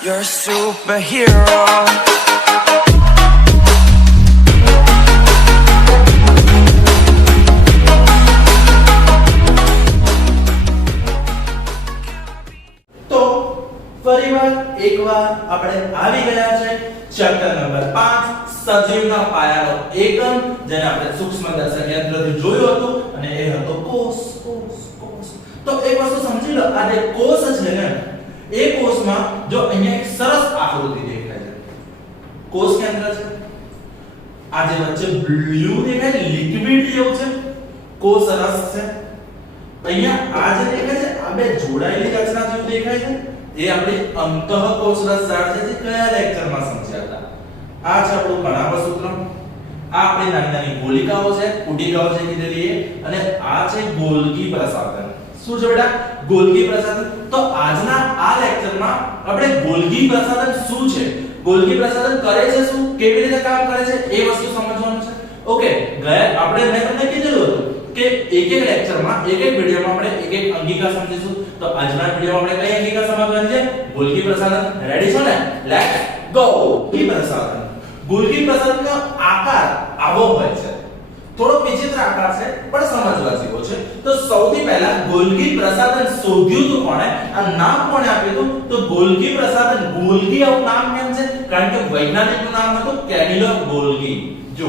You're a superhero. તો ફરીવાર એકવાર આપણે આવી ગયા છે ચેપ્ટર નંબર 5 સજીવના પાયાનો એકમ, જેને આપણે સૂક્ષ્મદર્શક યંત્રથી જોયું હતું અને એ હતો કોષ. તો એક વસ્તુ સમજી લો, આ જે કોષ છે ને, એ કોષમાં જો અહીંયા એક સરસ આકૃતિ દેખાય છે. કોષ કેન્દ્ર છે, આ જે વચ્ચે બ્લુ દેખાય લિક્વિડ જેવું છે, કોષ રસ છે. અહીંયા આ જે દેખાય છે, આ બે જોડાયેલી રચના જેવું દેખાય છે, એ આપણી અંતઃકોષ રસજાળ છે, જે કયા લેક્ચરમાં સમજ્યા હતા. આ છે આપણું કણાભ સૂત્ર, આ આપણી નાની નાની ગોલિકાઓ છે, કુટિકાઓ છે કીધેલી, અને આ છે ગોલ્ગી પ્રસાધન. શું છે બેટા? ગોલ્ગી પ્રસાધન. તો આજના આ લેક્ચરમાં આપણે ગોલ્ગી પ્રસાધન શું છે, ગોલ્ગી પ્રસાધન કરે છે શું, કેવી રીતે કામ કરે છે, એ વસ્તુ સમજવાનું છે. ઓકે, ગયા મેં તમને કીધેલું હતું કે એક એક લેક્ચરમાં એક એક વિડિયોમાં આપણે એક એક અંગિકા સમજીશું. તો આજના વિડિયોમાં આપણે કઈ અંગિકા સમજવાની છે? ગોલ્ગી પ્રસાધન. રેડી છો ને? Let's go. ગોલ્ગી પ્રસાધન. ગોલ્ગી પ્રસાધનનો આકાર આવો હોય છે, થોડો વિચિત્ર આકાર છે પણ સમજવા જેવો છે. તો સૌથી પહેલા ગોલ્ગી પ્રસાધન શોધ્યું તો કોણે, આ નામ કોણે આપ્યું હતું? તો ગોલ્ગી પ્રસાધન. ગોલ્ગી આવું નામ કેમ છે? કારણ કે વૈજ્ઞાનિકનું નામ હતું કેમિલો ગોલ્ગી. જો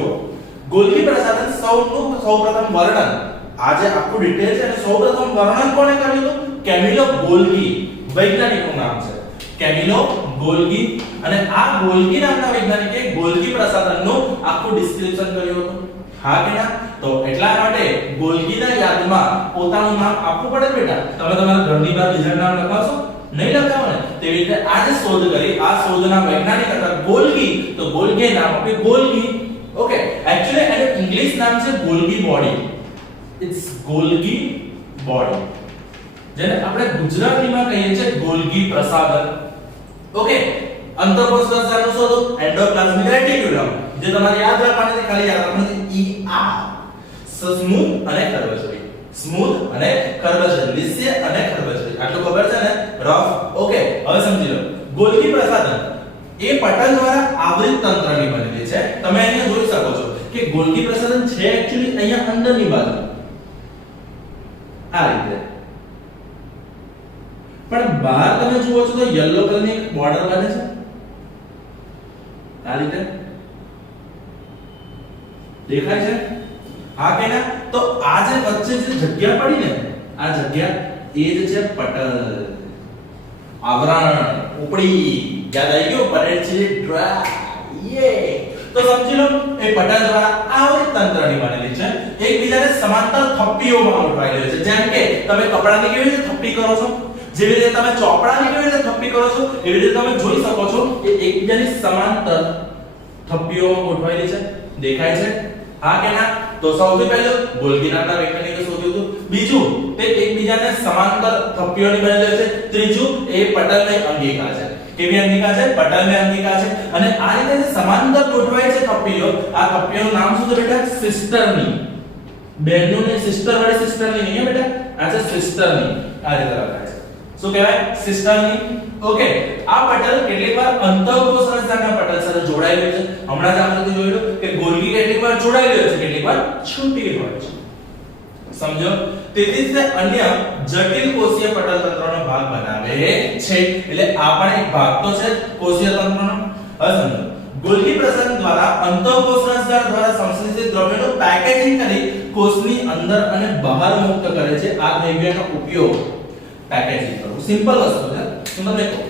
ગોલ્ગી પ્રસાધન સૌપ્રથમ વર્ણન, આ જે આખું ડિટેલ છે, અને સૌપ્રથમ વર્ણન કોણે કર્યું હતું? Camillo Golgi. વૈજ્ઞાનિકનું નામ છે કેમિલો ગોલ્ગી, અને આ ગોલ્ગી નામના વૈજ્ઞાનિકે ગોલ્ગી પ્રસાધનનું આખું ડિસ્ક્રિપ્શન કર્યું હતું. હા કે ના? તો એટલા માટે ગોલ્ગીના યાદમાં પોતાનું નામ આપવું પડે બેટા. તમે તમારા ઘરની બહાર બીજા નામ લખાવશો? નહીં લખાવો ને. તેવી રીતે આ જે શોધ કરી, આ શોધના વૈજ્ઞાનિક હતા ગોલ્ગી, તો ગોલ્ગી નામ આપ્યું ગોલ્ગી. ઓકે, એક્ચ્યુઅલી એનું ઇંગ્લિશ નામ છે Golgi body. It's Golgi body, જેને આપણે ગુજરાતીમાં કહીએ છીએ ગોલ્ગી પ્રસાધન. ઓકે, અંતઃકોષ રસજાળનું શું હતું? Endoplasmic reticulum. જે તમારે યાદ રાખવાનું છે, ખાલી યાદ રાખવાનું છે ER. સ્મૂથ અને ખરબચડી, સ્મૂથ અને ખરબચડી, લિસ્ય અને ખરબચડી. આટલું ખબર છે ને? રફ. ઓકે, હવે સમજી લો. ગોલ્ગી પ્રસાધન એ પટલ દ્વારા આવૃત તંત્રની બનેલી છે. તમે અહીંયા જોઈ શકો છો કે ગોલ્ગી પ્રસાધન છે એક્ચ્યુઅલી અહીંયા અંદરની બાજુ આ રીતે, પણ બહાર તમે જુઓ છો તો યલો કલરની એક બોર્ડર બને છે આ રીતે, દેખાય છે? હા કે ના? તો આ જે વચ્ચે જે જગ્યા પડી ને, આ જગ્યા એ જ છે પટલ, આવરણ, ઉપડી. યાદ આવી ગયું? પરેડ છે ડ્રાય. યે. તો સમજી લો, એ પટલ દ્વારા આવૃત તંત્રની બનેલી છે, એકબીજાને સમાંતર થપ્પીઓમાં ગોઠવાયેલી છે. જેમ કે તમે કપડાની કેવી રીતે થપ્પી કરો છો, જેવી રીતે તમે ચોપડાની કેવી રીતે થપ્પી કરો છો, એવી રીતે તમે જોઈ શકો છો કે એકબીજાની સમાંતર થપ્પીઓમાં ગોઠવાયેલી છે. દેખાય છે? હા કે ના? તો સૌથી પહેલું ગોલ્ગી નામના વૈજ્ઞાનિકે શોધ્યું હતું. બીજું, તે એકબીજાને સમાંતર થપ્પીઓની બનેલી છે. ત્રીજું, એ પટલની અંગિકા છે. કેવી અંગિકા છે? પટલની અંગિકા છે. અને આ રીતે સમાંતર ગોઠવાય છે થપ્પીઓ. આ થપ્પીઓનું નામ શું છે બેટા? સિસ્ટરની. બહેનનું ને સિસ્ટર વડે સિસ્ટરની નહીં બેટા, આ છે સિસ્ટરની. આ રીતે લખાય છે. શું કહેવાય? સિસ્ટરની. ઓકે, આ પટલ કેટલીકવાર અંતઃકોષ રસજાળના પટલ સાથે જોડાયેલું છે. હમણાં જ આપણે જોયું કે ગોલ્ગી કેટલીકવાર જોડાયેલું છે, કેટલીકવાર છૂટી હોય છે. સમજો? તેથી જ અન્ય જટિલ કોષીય પટલ તંત્રનો ભાગ બનાવે છે. એટલે આ પણ એક ભાગ તો છે કોષીય તંત્રનો. હવે સમજો, ગોલ્ગી પ્રસાધન દ્વારા અંતઃકોષ રસજાળ દ્વારા સંશ્લેષિત દ્રવ્યનું પેકેજિંગ કરી કોષની અંદર અને બહાર મુક્ત કરે છે. આ દ્રવ્યનો ઉપયોગ પેકેજિંગ કરવું સિમ્પલ વસ્તુ છે. હું તમને કહું,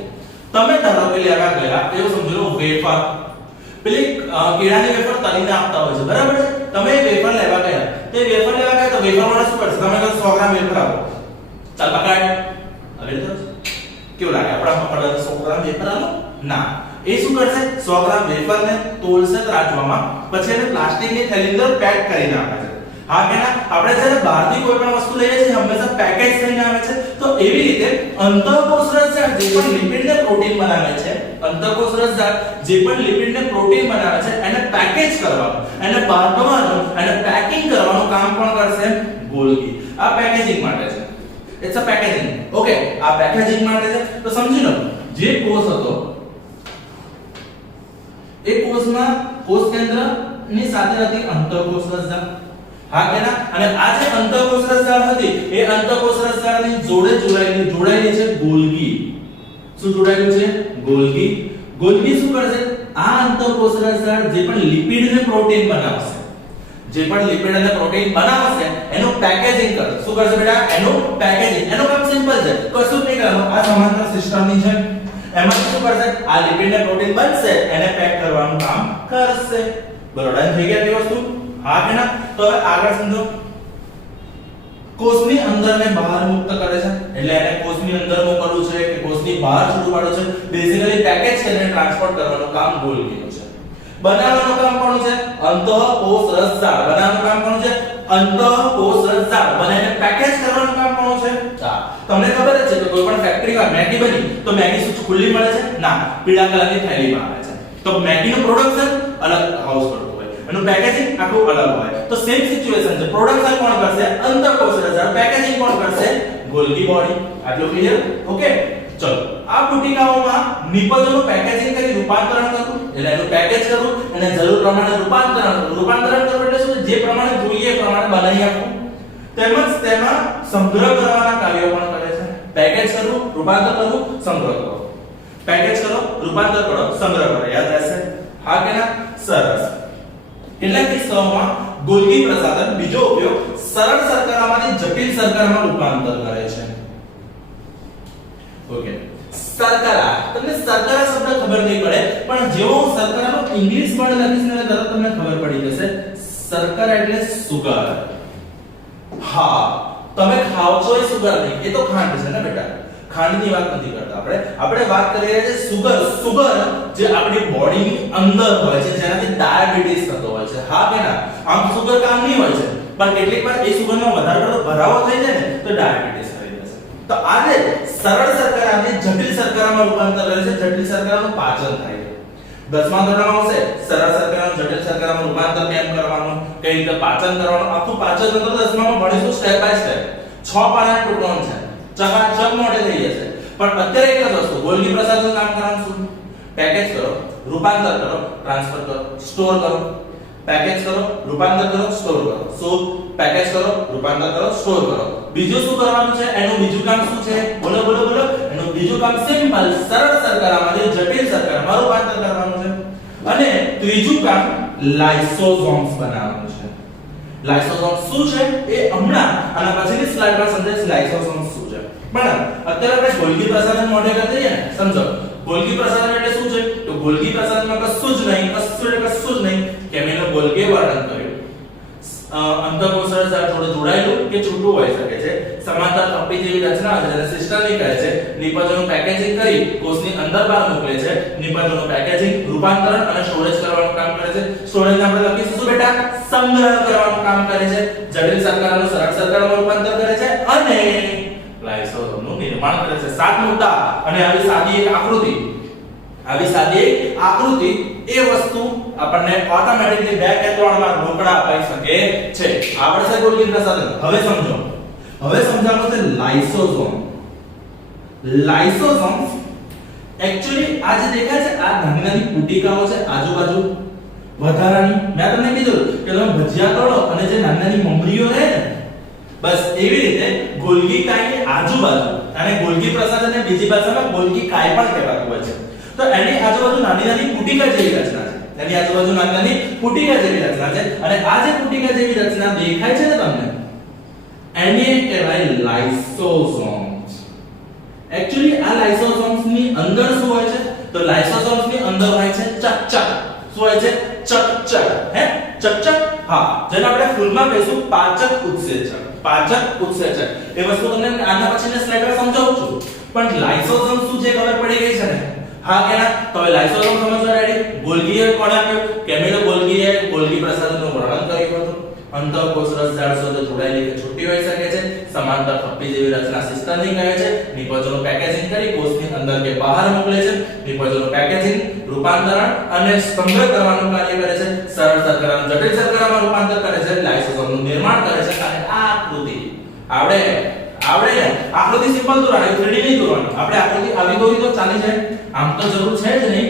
તમે ધારો કે લેવા ગયા, એવું સમજો લો વેફર, પેલી કેળાની વેફર તળીને આપતા હોય છે, બરાબર છે? તમે વેફર લેવા ગયા, તે વેફર લેવા ગયા તો વેફર વાળા શું કરશે? તમે કહો 100 ગ્રામ વેફર આપો, ચાલ પકડ. હવે તો કેવું લાગે? આપણા 100 ગ્રામ વેફર આપો ના, એ શું કરશે? 100 ગ્રામ વેફરને તોલશે ત્રાજવામાં, પછી એને પ્લાસ્ટિકની થેલીની અંદર પેક કરીને આપે છે. હા કે ના? આપણે જ્યારે બહારથી કોઈ પણ વસ્તુ લઈએ છીએ હંમેશા પેકેજ થઈને આવે છે. તો એવી રીતે અંતઃકોષ રસજાળ જે પણ લિપિડને પ્રોટીન બનાવે છે, અંતઃકોષ રસજાળ જે પણ લિપિડને પ્રોટીન બનાવે છે, એને પેકેજ કરવાનું, એને બાંધવાનું, એને પેકિંગ કરવાનું કામ કોણ કરશે? ગોલ્ગી. આ પેકેજિંગ માટે છે. It's a packaging. ઓકે, આ પેકેજિંગ માટે છે. તો સમજી લો, જે કોષ હતો એ કોષમાં કોષ કેન્દ્રની સાથે હતી અંતઃકોષ રસજાળ. હા કે ના? અને આ જે અંતઃકોષ રસજાળ હતી એ અંતઃકોષ રસજાળની જોડે જોડાયેલી છે ગોલ્ગી. શું જોડાયેલું છે? ગોલ્ગી. ગોલ્ગી શું કરશે? આ અંતઃકોષ રસજાળ જે પણ લિપિડ ને પ્રોટીન બનાવશે, જે પણ લિપિડ અને પ્રોટીન બનાવશે એનું પેકેજિંગ કરશે. શું કરશે બેટા? એનું પેકેજિંગ. એનું કામ સિમ્પલ છે, કશું જ નહીં કરવાનું. આ સમાંતર સિસ્ટમની છે, એમાં શું કરશે? આ લિપિડ ને પ્રોટીન બનશે, એને પેક કરવાનું કામ કરશે. બરોબર થઈ ગયા તે વસ્તુ? હા કે ના? તો હવે આગળ સમજો. કોષની અંદર ને બહાર મુક્ત કરે છે, એટલે એને કોષની અંદર મોકલવું છે કે કોષની બહાર છોડવું પાડવું છે, બેઝિકલી પેકેજ કરીને ટ્રાન્સપોર્ટ કરવાનું કામ ગોલ્ગીનું છે. બનાવવાનું કામ કોનું છે? અંતઃકોષ રસજાળ. બનાવવાનું કામ કોનું છે? અંતઃકોષ રસજાળ. બનાવીને પેકેજ કરવાનું કામ કોનું છે? તમને ખબર જ છે કે કોઈ પણ ફેક્ટરીમાં મેગી બની તો મેગી શું ખુલ્લી મળે છે? ના, પીળા કલરની થેલીમાં આવે છે. તો મેગીનું પ્રોડક્શન અલગ હાઉસ પડતું હોય, એનું પેકેજિંગ આખું અલગ હોય. તો સેમ સિચ્યુએશન છે. પ્રોડક્શન કોણ કરશે? અંતઃકોષ રસજાળ. પેકેજિંગ કોણ કરશે? Golgi body. આટલું ક્લિયર? ઓકે. ચલો, આ પુટિકાઓમાં નિપજોનું પેકેજિંગ કરી રૂપાંતરણ કરવું, એટલે એનું પેકેજ કરવું અને જરૂર પ્રમાણે રૂપાંતરણ કરવું એટલે શું? જે પ્રમાણે જોઈએ એ પ્રમાણે બનાવી આપવું. તેમજ તેમાં સંગ્રહ કરવાના કાર્યો પણ કરે છે. પેકેજ કરવું, રૂપાંતર કરવું, સંગ્રહ કરવો. પેકેજ કરો, રૂપાંતર કરો, સંગ્રહ કરો. યાદ રહેશે? હા કે ના? સરસ. કેટલાક કિસ્સાઓમાં ગોલ્ગી પ્રસાધન બીજો ઉપયોગ સરળ શર્કરામાંથી જટિલ શર્કરામાં રૂપાંતર કરે છે. ઓકે. શર્કરા, તમને શર્કરા શબ્દ ખબર નહીં પડે, પણ જેવો હું શર્કરાનો ઇંગ્લિશ વર્ડ લખીશ ને તરત તમને ખબર પડી જશે. શર્કરા એટલે સુગર. હા, તમે ખાવ છો એ સુગર નહીં, એ તો ખાંડ છે ને બેટા. ખાંડની વાત નથી કરતા આપણે વાત કરી રહ્યા છીએ સુગર જે આપણી બોડીની અંદર હોય છે, જેનાથી ડાયાબિટીસ થતો હોય છે. હા કે ના? આમ સુગર કામ નહીં હોય છે, પણ કેટલીક વાર એ સુગરનો વધારે પડતો ભરાવો થઈ જાય ને તો ડાયાબિટીસ થઈ જશે. તો આજે સરળ શર્કરાને જટિલ શર્કરામાં રૂપાંતર કરે છે, જટિલ શર્કરાનું પાચન થાય છે. 10મા ધોરણમાં આવશે સરળ શર્કરાનું જટિલ શર્કરામાં રૂપાંતર કેમ કરવાનું, કઈ રીતે પાચન કરવાનું, આખું પાચન તો 10મામાં ભણીશું સ્ટેપ બાય સ્ટેપ. 6 પાના ટૂંકણ છે, ચકાચક મોડે થઈ જશે. પણ અત્યારે એક જ વસ્તુ, ગોલ્ગી પ્રસાધન કામ કરવાનું શું? પેકેજ કરો, રૂપાંતર કરો, ટ્રાન્સફર કરો, સ્ટોર કરો. પેકેજ કરો, રૂપાંતર કરો, સ્ટોર કરો. શું? પેકેજ કરો, રૂપાંતર કરો, સ્ટોર કરો. બીજું શું કરવાનું છે? એનું બીજું કામ શું છે? બોલો બોલો બોલો. એનું બીજું કામ સિમ્પલ, સરળ શર્કરામાંથી જટિલ શર્કરામાં રૂપાંતર કરવાનું છે. અને ત્રીજું કામ લાઇસોસોમ્સ બનાવવાનું છે. લાઇસોસોમ્સ શું છે એ હમણાં આના પછીની સ્લાઇડમાં સમજાવીશ. લાઇસોસોમ્સ શું છે? પણ અત્યારે આપણે ગોલ્ગી પ્રસાધન મોડે કરી દઈએ ને, સમજો. ગોલ્ગી પ્રસાધન એટલે શું છે? તો ગોલ્ગી પ્રસાધનમાં કશું જ નહીં કે મેં ગોલ્ગી વર્ણન કર્યું. અંતઃકોષ રસજાળ જોડે જોડાયેલું કે છૂટું હોઈ શકે છે. સમાંતર થપ્પી જેવી રચના છે જેને સિસ્ટમની કહે છે. નિપજોનું પેકેજિંગ કરી કોષની અંદર બહાર મોકલે છે. નિપજોનું પેકેજિંગ, રૂપાંતરણ અને સ્ટોરેજ કરવાનું કામ કરે છે. સ્ટોરેજને આપણે લખીશું શું બેટા? સંગ્રહ કરવાનું કામ કરે છે. જટિલ શર્કરાનું સરળ શર્કરામાં રૂપાંતર કરે છે અને લાઇસોસોમનું નિર્માણ કરે છે. 7 મુદ્દા અને આવી સાદી એક આકૃતિ એ વસ્તુ આપણને ઓટોમેટિકલી 2 કે 3 માર્ક રોકડા અપાઈ શકે છે. આવડશે ગોલ્ગી પ્રસાધન? હવે સમજો. હવે સમજાવવાનું છે લાઇસોસોમ. લાઇસોસોમ્સ એક્ચ્યુઅલી આ જે દેખાય છે આ નાની નાની પુટિકાઓ છે આજુબાજુ વધારાની. મેં તમને કીધું કે તમે ભજીયા તળો અને જે નાની નાની મમરીઓ રહે ને, બસ એવી રીતે ગોલ્ગી કાયની આજુબાજુ, અને ગોલ્ગી પ્રસાધનને બીજી ભાષામાં ગોલ્ગી કાય પણ કહેવાતું હોય છે. તો એની આજુબાજુ નાની નાની પુટિકા જેવી રચના છે. એની આજુબાજુ નાની નાની પુટિકા જેવી રચના છે. અને આ જે પુટિકા જેવી રચના દેખાય છે ને તમને, એને કહેવાય લાઇસોસોમ્સ. એક્ચ્યુઅલી આ લાઇસોસોમ્સ ની અંદર શું હોય છે? તો લાઇસોસોમ્સ ની અંદર હોય છે ચકચક. શું હોય છે? ચકચક. હે? ચકચક. હા, જેને આપણે ફૂલમાં કહીશું પાચક ઉત્સેચક. પાચક ઉત્સેચક. એ વસ્તુ તમને આના પછીની સ્લાઇડમાં સમજાવું છું. પણ લાઇસોસોમ શું છે ખબર પડી ગઈ છે ને? હા કે ના? તો હવે લાઇસોસોમ સમજવા રેડી? ગોલ્ગીએ કોણ આપ્યું? કેમિલો ગોલ્ગીએ ગોલ્ગી પ્રસાધનનું વર્ણન કર્યું હતું. અંતઃકોષ રસજાળ સાથે જોડાયેલી કે છૂટી હોઈ શકે છે. સમાંતર થપ્પી જેવી રચના સિસ્ટમની કહે છે. નિપજોનું પેકેજિંગ કરી કોષની અંદર કે બહાર મોકલે છે. નિપજોનું પેકેજિંગ, રૂપાંતરણ અને સંગ્રહ કરવાનું કાર્ય કરે છે. સરળ શર્કરાનું જટિલ શર્કરામાં રૂપાંતર કરે છે. લાઇસોસોમનું નિર્માણ કરે છે. અને આ આકૃતિ આવડે? આવડે ને આકૃતિ સિમ્પલ દોરાય 3D નહીં દોરવાની આપણે આકૃતિ આવી દોરી તો ચાલી જાય આમ તો જરૂર છે જ નહીં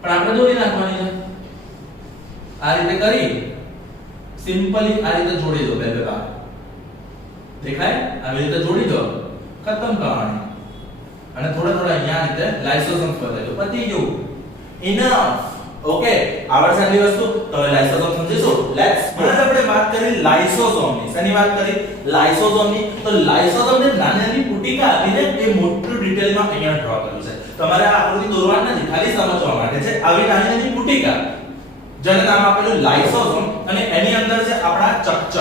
પણ આપણે દોરી નાખવાની છે આ રીતે કરી સિમ્પલી આ રીતે જોડી દો બે બાર દેખાય આવી રીતે જોડી દો ખતમ કહાની અને થોડા અહીંયા રીતે લાઇસોસોમ બતાવી દો પતી ગયું ઇનફ ઓકે આવડશે આટલી વસ્તુ તો હવે લાઇસોસોમ સમજીશું લેટ્સ મને આપણે વાત કરી લાઇસોસોમની શેની વાત કરી લાઇસોસોમની તો લાઇસોસોમને નાની નાની પુટિકા આપીને એ મોટું ડિટેલમાં અહીંયા ડ્રો કર્યું છે તમારે આ આકૃતિ દોરવાની નથી ખાલી સમજવા માટે છે આવી નાની નાની પુટિકા જેનું નામ આપેલું લાઇસોસોમ અને એની અંદર છે આપણા ચકચક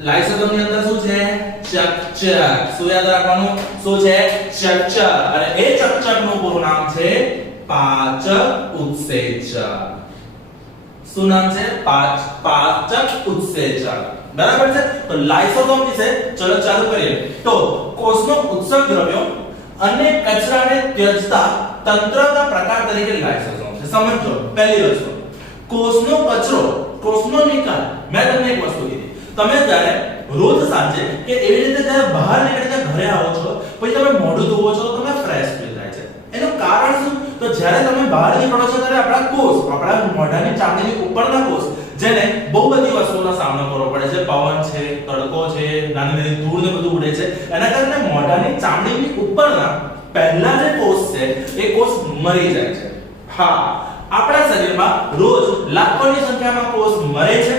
લાઇસોસોમ ની અંદર શું છે ચકચક શું યાદ રાખવાનું શું છે ચકચક અને એ ચકચક નું પૂરું નામ છે પાચક ઉત્સેચક શું નામ છે પાચક ઉત્સેચક બરાબર છે તો લાઇસોસોમ વિશે ચલો ચાલુ કરીએ તો કોષનો ઉત્સર્ગ દ્રવ્યો અને કચરાને ત્યજતા તંત્રના પ્રકાર તરીકે લાઇસોસોમ છે સમજો પહેલી વસ્તુ કોષનો કચરો કોષનો નિકાલ મેં તમને એક વસ્તુ કીધી તમે જ્યારે રોજ સાંજે કે એવી રીતે જ્યારે બહાર નીકળીને ઘરે આવો છો પછી તમે મોઢું ધોવો છો તો તમે ફ્રેશ ફીલ થાય છે એનું કારણ શું તો જ્યારે તમે બહાર નીકળો છો ત્યારે આપણા કોષ આપણા મોઢાની ચામડીની ઉપરના કોષ જેને બહુ બધી વસ્તુઓનો સામનો કરવો પડે છે પવન છે તડકો છે નાની નાની ધૂળ ને બધું ઉડે છે એના કારણે મોઢાની ચામડીની ઉપરના પહેલા જે કોષ છે એ કોષ મરી જાય છે હા આપણા શરીરમાં રોજ લાખોની સંખ્યામાં કોષ મરે છે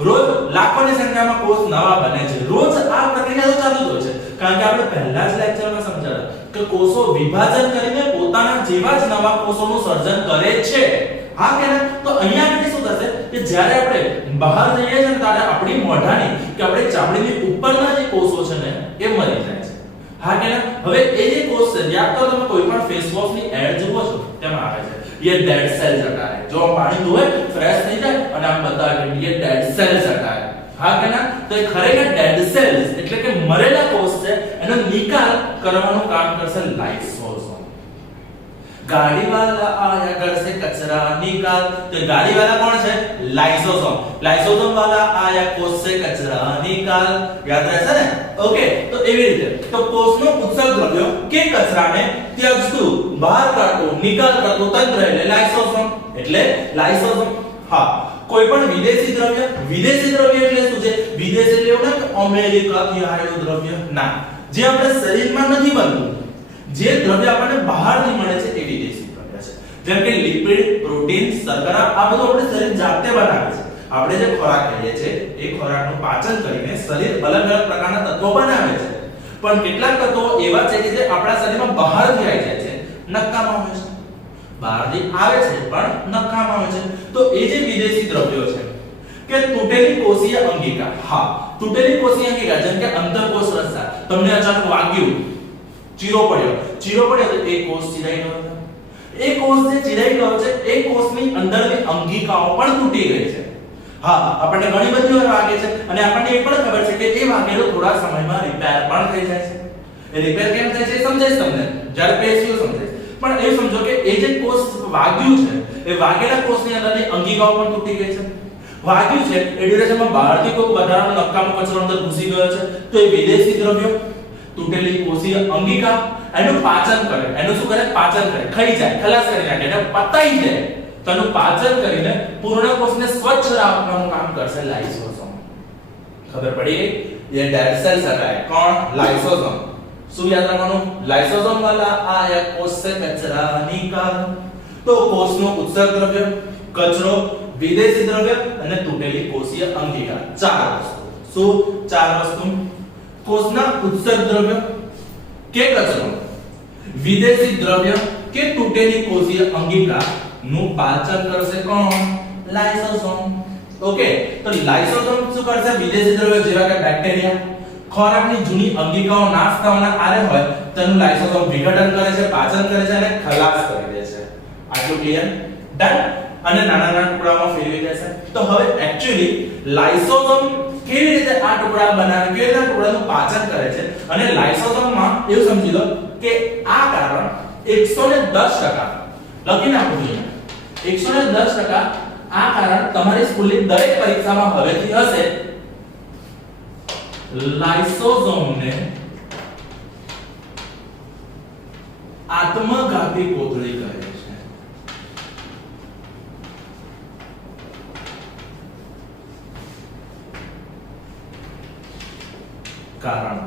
રોજ લાખોની સંખ્યામાં કોષ નવા બને છે રોજ આ પ્રક્રિયા તો ચાલુ જ હોય છે કારણ કે આપણે પહેલા જ લેક્ચરમાં સમજાવ્યું કે કોષો વિભાજન કરીને પોતાના જેવા જ નવા કોષોનું સર્જન કરે છે હા કે ના તો અહીંયા આપણે શું થશે કે જ્યારે આપણે બહાર જઈએ છીએ ત્યારે આપણી મોઢાની કે આપણી ચામડીની ઉપરના જે કોષો છે ને એ મરી જાય છે હા કે ના હવે એ જે કોષ છે યાદ તો તમે કોઈ પણ ફેસ વોશની એડ જુઓ છો તેમાં આવે છે ये डेड सेल्स हटा है जो पानी धोए फ्रेश नहीं जाए અને આમ બતા કે ये डेड सेल्स हटा है હા કે ના તો એ ખરેખર डेड सेल्स એટલે કે મરેલા કોષ છે એનો નિકાલ કરવાનું કામ કરશે લાઇસોસોમ ગાડીવાલા આયા ઘર से कचरा निकाल तो गाड़ीवाला कौन है लाइसोसोम लाइसोसोम वाला आया कोष से कचरा निकाल याद રહેશે ને ઓકે તો એવી રીતે તો કોષનો ઉત્સર્ગ દ્રવ્યો કે કચરાને ત્યજતું બહાર કાઢતું નિકાલ કરતું તંત્ર એટલે લાઇસોસોમ હા કોઈ પણ વિદેશી દ્રવ્ય એટલે શું છે વિદેશ એટલે એવું ને અમેરિકાથી આવેલું દ્રવ્ય ના જે આપણે શરીરમાં નથી બનતું જે દ્રવ્ય આપણને બહારથી મળે છે એ વિદેશી દ્રવ્ય છે જેમ કે લિપિડ પ્રોટીન શર્કરા આ બધું આપણે શરીર જાતે બનાવે છે આપણે જે ખોરાક ખાઈએ છીએ એ ખોરાકનું પાચન કરીને શરીર અલગ અલગ પ્રકારના તત્વો બનાવે છે પણ કેટલાક તત્વો એવા છે કે જે આપણા શરીરમાં બહારથી આવી જાય છે નકામા હોય છે બહારથી આવે છે પણ નકામા હોય છે તો એ જે વિદેશી દ્રવ્યો છે કે તૂટેલી કોષીય અંગિકા હા તૂટેલી કોષીય અંગિકા જેમ કે અંતરકોષ રસ્તા તમને અચાનક વાગ્યું ચીરો પડ્યો તો એક કોષ ચીરાઈ ગયો એ કોષ જે ચીરાઈ ગયો છે એ કોષની અંદરની અંગિકાઓ પણ તૂટી ગઈ છે હા આપણને ઘણી બધી વાર વાગે છે અને આપણને એ પણ ખબર છે કે એ વાગેલો થોડા સમયમાં રિપેર પણ થઈ જાય છે એ રિપેર કેમ થાય છે એ સમજાય તમને જ્યારે પેશીઓ સમજાય પણ એ સમજો કે એ જે કોષ વાગ્યું છે એ વાગેલા કોષની અંદરની અંગિકાઓ પણ તૂટી ગઈ છે વાગ્યું છે એ ડ્યુરેશનમાં બહારથી કોઈ વધારાનો નકામો કચરો અંદર ઘૂસી ગયો છે તો એ વિદેશી દ્રવ્યો તૂટેલી કોષીય અંગિકા એનું પાચન કરે એનું શું કરે પાચન કરે ખાઈ જાય ખલાસ કરી નાખે એને પતાઈ જાય તો એનું પાચન કરીને પૂર્ણ કોષને સ્વચ્છ રાખવાનું કામ કરશે લાઇસોસોમ ખબર પડી ये डेड सेल्स हटाए कौन लाइसोसोम શું યાદ રાખવાનું લાઇસોસોમ વાળા આયા કોષ से कचरा निकाल તો કોષનો ઉત્સર્ગ દ્રવ્ય કચરો વિદેશી દ્રવ્ય અને તૂટેલી કોષીય અંગિકા ચાર વસ્તુ શું ચાર વસ્તુ કોષના ઉત્સર્ગ દ્રવ્ય કે કચરો વિદેશી દ્રવ્ય કે તૂટેલી કોષીય અંગિકા નું પાચન કરશે કોણ લાઇસોસોમ ઓકે તો લાઇસોસોમ શું કરશે વિદેશી દ્રવ્ય જેવા કે બેક્ટેરિયા ખોરાકની જૂની અંગિકાઓ નાશ થવાના આરે હોય તેનું લાઇસોસોમ વિઘટન કરે છે પાચન કરે છે અને ખલાસ કરી દે છે આટલું ક્લિયર ડન અને નાના નાના ટુકડામાં ફેરવી દેશે તો હવે એક્ચ્યુઅલી લાઇસોસોમ કેવી રીતે આ ટુકડા બનાવે કેવી રીતે ટુકડાનું પાચન કરે છે અને લાઇસોસોમમાં એવું સમજી લો કે આ કારણ 110% લખી નાખું છું 110% આ કારણ તમારી સ્કૂલની દરેક પરીક્ષામાં હવેથી હશે લાઇસોસોમને આત્મઘાતી કોથળી કહે છે. કારણ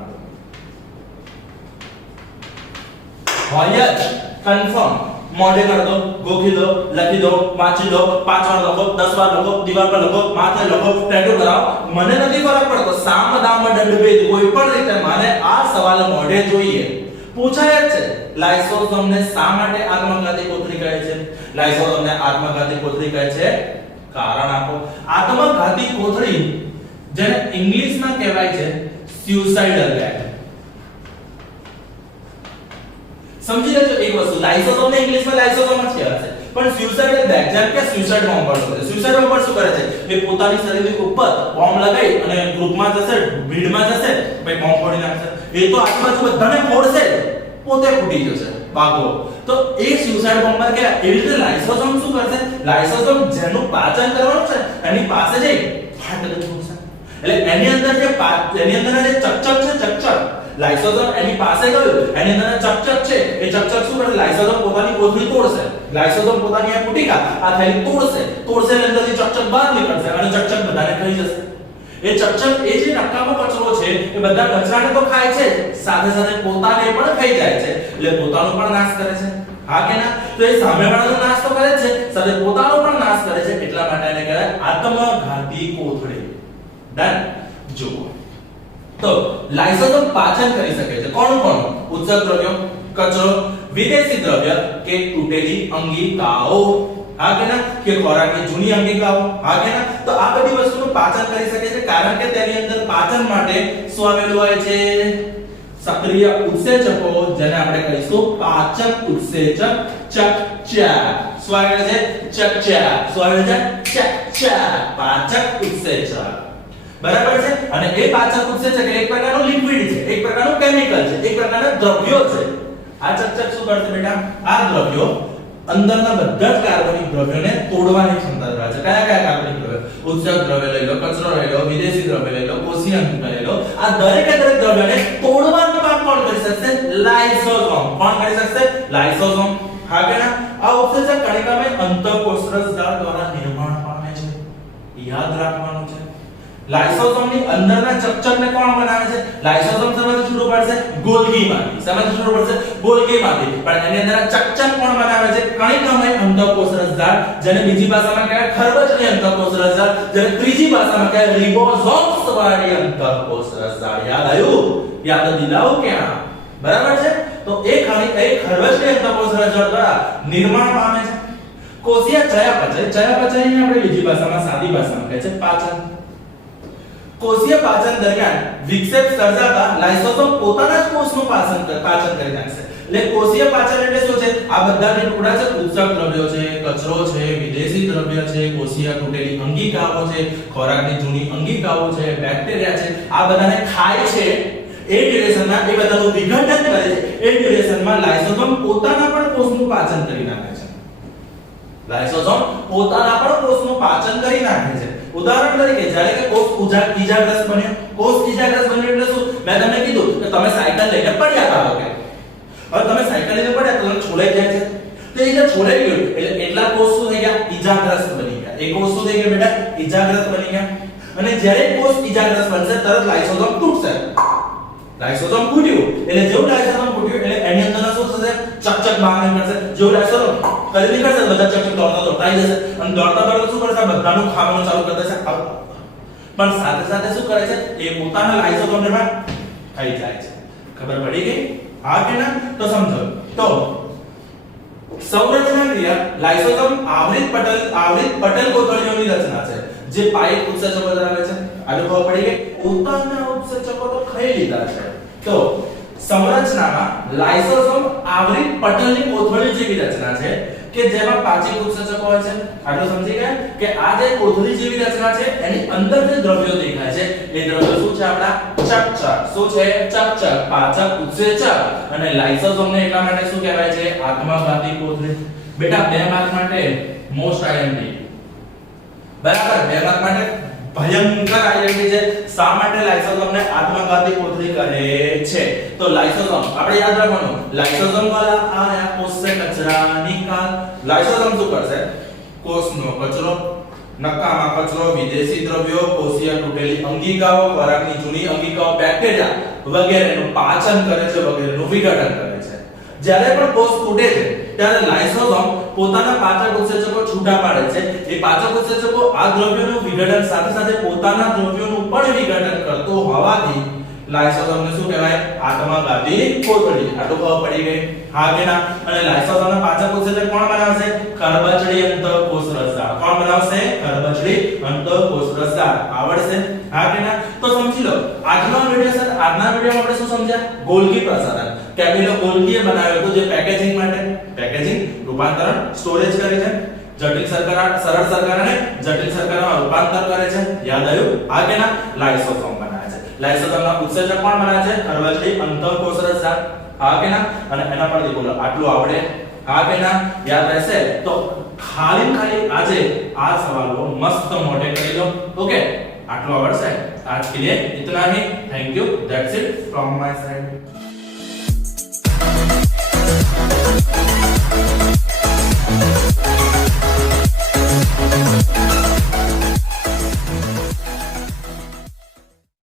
હોય જ કન્ફર્મ. મોઢે કરી દો, ગોખી દો, લખી દો, વાંચી દો, 5 વાર લખો, 10 વાર લખો, દીવાલ પર લખો, માથે લખો, ટેટુ કરાવો, મને નથી ફરક પડતો. સામ દામ દંડ ભેદ કોઈ પણ રીતે મને આ સવાલ મોઢે જોઈએ. પૂછાય જ છે. લાઇસોસોમને શા માટે આત્મઘાતી કોથળી કહે છે? લાઇસોસોમને આત્મઘાતી કોથળી કહે છે, કારણ આપો. આત્મઘાતી કોથળી જેને ઇંગ્લિશમાં કહેવાય છે suicidal bag. સમજી લેજો એક વસ્તુ, લાઇસોસોમ ને ઇંગ્લિશમાં લાઇસોસોમ જ કહેવાય છે, પણ suicidal bag જેમ કે suicide bomber છે. suicide bomber શું કરે છે? એ પોતાની શરીરની ઉપર બોમ્બ લગાવી અને ગ્રુપમાં જશે, ભીડમાં જશે, ભાઈ બોમ્બ ફોડી નાખશે. એ તો આજુબાજુ બધાને ફોડશે, પોતે ફૂટી જશે, ભાગો. તો એ suicide bomber કે એવી રીતે લાઇસોસોમ શું કરશે? લાઇસોસોમ જેનું પાચન કરવાનું છે એની પાસે જઈ ફાટક છોડશે. એટલે એની અંદર જે ચકચક છે, ચકચક લાઇસોસોમ એની પાસે ગયું, એની અંદર ચકચક છે, એ ચકચક શું કરશે? લાઇસોસોમ પોતાની કોથળી તોડશે. લાઇસોસોમ પોતાની આ પુટિકા, આ થેલી તોડશે. એટલે અંદરથી ચકચક બહાર નીકળશે અને ચકચક બધાને ખાઈ જશે. એ ચકચક એ જે નકામો કચરો છે એ બધા કચરાને તો ખાય છે, સાથે સાથે પોતાને પણ ખાઈ જાય છે. એટલે પોતાનો પણ નાશ કરે છે. હા કે ના? તો એ સામેવાળાનો નાશ તો કરે છે, સાથે પોતાનો પણ નાશ કરે છે. એટલા માટે એને કહેવાય આત્મઘાતી કોથળી. ડન. જુઓ તો લાઇસોસોમ પાચન કરી શકે છે. કોણ? ઉત્સર્ગ દ્રવ્યો, કચરો, વિદેશી દ્રવ્ય કે તૂટેલી અંગિકાઓ. હા કે ના? કે ખોરાકની જૂની અંગિકાઓ. હા કે ના? તો આ બધી વસ્તુનું પાચન કરી શકે છે, કારણ કે તેની અંદર પાચન માટે શું આવેલું હોય છે? સક્રિય ઉત્સેચકો, જેને આપણે કહીશું પાચક ઉત્સેચક. ચકચા. શું આવે છે? ચકચા. શું આવે છે? ચકચા. પાચક ઉત્સેચક. બરાબર છે. અને એ પાચક ઉત્સેચક એક પ્રકારનું લિક્વિડ છે, એક પ્રકારનું કેમિકલ છે, એક પ્રકારના દ્રવ્યો છે. આ ચકચક શું કરશે બેટા? આ દ્રવ્યો અંદરના બધા જ કાર્બનિક દ્રવ્યોને તોડવાની ક્ષમતા ધરાવે છે. કયા કયા કાર્બનિક દ્રવ્યો? ઉત્સર્ગ દ્રવ્ય લઈ લો, કચરો લઈ લો, વિદેશી દ્રવ્ય લઈ લો, કોષીય અંગિકા લઈ લો. આ દરેકે દરેક દ્રવ્યોને તોડવાનું કામ કોણ કરી શકશે? લાઇસોસોમ. કોણ કરી શકશે? લાઇસોસોમ. હા કે ના? આ ઉત્સેચક કણિકામાં અંતઃકોષરસ જાળ દ્વારા નિર્માણ પામે છે. યાદ રાખવાનું છે. લાઇસોસોમની અંદરના ચકચકને કોણ બનાવે છે? લાઇસોસોમ શેમાંથી શરૂ પડશે? ગોલ્ગીમાંથી. શેમાંથી શરૂ પડશે? ગોલ્ગીમાંથી. પણ એની અંદર ચકચક કોણ બનાવે છે? કણિકામય અંતઃકોષરસ જાળ, જેને બીજી ભાષામાં કહેવાય ખરબચડી અંતઃકોષરસ જાળ, જેને ત્રીજી ભાષામાં કહેવાય રિબોસોમ્સ વાળી અંતઃકોષરસ જાળ. યાદ આવ્યું? યાદ દિલાવો કે હા? બરાબર છે. તો એ ખરબચડી અંતઃકોષરસ જાળ દ્વારા નિર્માણ પામે છે. કોષીય ચયાપચય. ચયાપચયને આપણે બીજી ભાષામાં, સાદી ભાષામાં કહે છે પાચન. કોષીય પાચન દરમિયાન વિક્ષેપ સર્જાતા લાઇસોસોમ પોતાના જ કોષનું પાચન કરી નાખશે. એટલે કોષીય પાચન એટલે શું છે? આ બધાને ટુકડા છે, ઉત્સર્ગ દ્રવ્યો છે, કચરો છે, વિદેશી દ્રવ્ય છે, કોષીય તૂટેલી અંગિકાઓ છે, ખોરાકની જૂની અંગિકાઓ છે, બેક્ટેરિયા છે, આ બધાને ખાય છે. એ ડ્યુરેશનમાં એ બધાનું વિઘટન કરે છે. એ ડ્યુરેશનમાં લાઇસોસોમ પોતાના પણ કોષનું પાચન કરી નાખે છે. લાઇસોસોમ પોતાના પણ કોષનું પાચન કરી નાખે છે. ઉદાહરણ તરીકે જ્યારે કે કોષ ઈજાગ્રસ્ત બન્યો. કોષ ઈજાગ્રસ્ત બન્યો એટલે શું? મેં તમને કીધું કે તમે સાયકલ લઈને પડ્યા હતા કે હવે તમે સાયકલ લઈને પડ્યા તો તમને છોડાઈ જાય છે. તો એ જે છોડાઈ ગયું એટલે એટલા કોષ શું થઈ ગયા? ઈજાગ્રસ્ત બની ગયા. એ કોષ શું થઈ ગયા બેટા? ઈજાગ્રસ્ત બની ગયા. અને જ્યારે કોષ ઈજાગ્રસ્ત બનશે તરત લાઇસોસોમ તૂટશે. લાઇસોસોમ ફૂટ્યું એટલે જેવું લાઇસોસોમ ફૂટ્યું એટલે એની અંદર શું થશે? ચકચક બહાર નીકળશે. જેવું લાઇસોસોમ કરી નીકળશે બધા ચકચક દોડતા જશે અને દોડતા શું કરશે? બધાનું ખાવાનું ચાલુ કરી દેશે. પણ સાથે સાથે શું કરે છે? એ પોતાના લાઇસોસોમને પણ ખાઈ જાય છે. ખબર પડી ગઈ? હા કે ના? તો સમજો. તો સંરચના ક્રિયા લાઇસોસોમ આવૃત પટલ કોથળીઓની રચના છે, જે પાઇક ઉત્સેચકો ધરાવે છે. આનો ખબર પડી ગઈ? પોતાના ઉત્સેચકો તો ખાઈ લીધા છે. તો સંરચનામાં લાઇસોસોમ આવૃત પટલની કોથળી જેવી રચના છે કે જેમાં પાચક ઉત્સેચકો હોય છે. આટલું સમજી ગયા કે આ જે કોથળી જેવી રચના છે એની અંદર જે દ્રવ્યો દેખાય છે એ દ્રવ્યો શું છે? આપડા ચકચક. શું છે? ચકચક, પાચક ઉત્સેચક. અને લાઇસોસોમને એટલા માટે શું કહેવાય છે? આત્મઘાતી કોથળી. બેટા 2 માર્ક માટે મોસ્ટ આઈએમપી. બરાબર? 2 માર્ક માટે ભયંકર આઈડેન્ટિટી છે. શા માટે લાઇસોસોમને આત્મઘાતી કોથળી કહે છે? તો લાઇસોસોમ આપણે યાદ રાખવાનું, લાઇસોસોમ વાળા આયા કોષ સે કચરા નિકાલ. લાઇસોસોમ શું કરશે? કોષનો કચરો, નકામા કચરો, વિદેશી દ્રવ્યો, કોષીય તૂટેલી અંગિકાઓ, ખોરાકની જૂની અંગિકાઓ, બેક્ટેરિયા વગેરેનું પાચન કરે છે, વગેરેનું વિઘટન કરે છે. જ્યારે પણ કોષ તૂટે છે ત્યારે લાઇસોસોમ પોતાના પાચક ઉત્સેચકો છૂટા પાડે છે. એ પાચક ઉત્સેચકો આ દ્રવ્યોનું વિઘટન સાથે સાથે પોતાના દ્રવ્યોનું પણ વિઘટન કરતો હોવાથી લાઇસોસોમને શું કહેવાય? આત્મઘાતી કોથળી. આ તો ખબર પડી ગઈ, હા કે ના? અને લાઇસોસોમના પાચક ઉત્સેચક કોણ બનાવશે? ખરબચડી અંતઃકોષ રસદાર. કોણ બનાવશે? ખરબચડી અંતઃકોષ રસદાર. આવડશે, હા કે ના? તો સમજી લો, આજના વિડિયોમાં આપણે શું સમજ્યા? ગોલ્ગી પ્રસારણ. કેમિલો ગોલ્ગીએ બનાવ્યો હતો, જે પેકેજિંગ માટે, પેકેજિંગ, રૂપાંતરણ, સ્ટોરેજ કરે છે. જટિલ શર્કરા, સરળ શર્કરાને જટિલ શર્કરામાં રૂપાંતર કરે છે. યાદ આવ્યું? હા કે ના? લાઇસોસોમ બનાવે છે. લાઇસોસોમના ઉત્સેચક કોણ બનાવે છે? ખરબચડી અંતઃકોષ રસદાર. હા કે ના? અને એના પરથી બોલો, આટલું આવડે? હા કે ના? યાદ રહેશે? તો ખાલી આજે આ સવાલો મસ્ત મોઢે કરી લો. ઓકે, આટલું આવડશે? आज के लिए इतना ही. Thank you. That's it from my side.